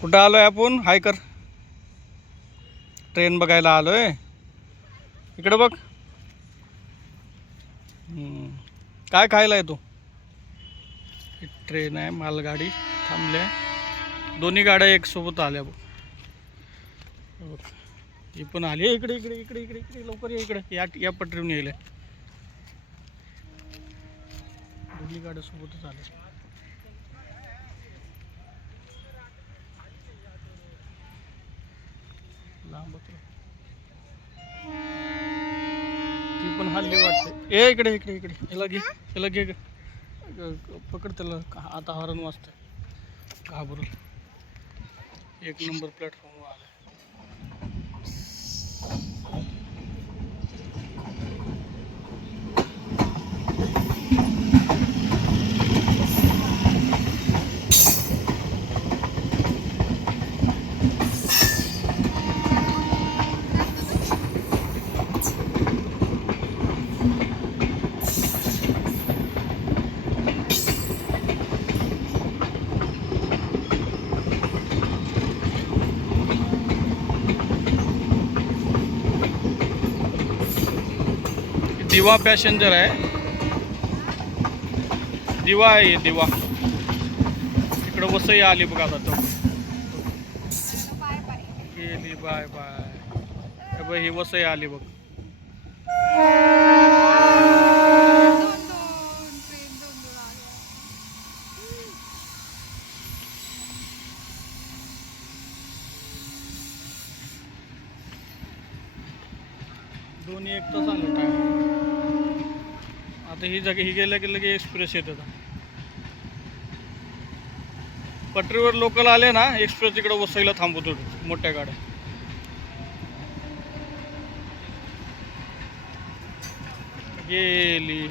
कुठं आलोय आपण? हाय कर. ट्रेन बघायला आलोय. इकडे बघ. काय खायला आहे तू? ट्रेन आहे, मालगाडी थांबल्या. दोन्ही गाड्या एक सोबत आल्या बघ. ही पण आली. इकडे इकडे इकडे इकडे इकडे लवकर या. इकडे या पटरीवरून येईल. दोन्ही गाड्या सोबतच आल्या. लांबच ती पण हल्ली वाटते. ए इकडे इकडे इकडे याला घे पकड त्याला. आता हॉर्न वाजतंय. घाबरून. एक नंबर प्लॅटफॉर्मवर आला. दिवा पॅसेंजर आहे. दिवा आहे दिवा. इकडं वसई आली बघा. आता गेली. Bye bye. ही वसई आली बघ. दोन्ही एक तास आलं टाइम. आता ही गेल्या की लगे एक्सप्रेस येत होता. पटरीवर लोकल आले ना, एक्सप्रेस इकडे वसईला थांबवत होते मोठ्या गाड्या. गेली.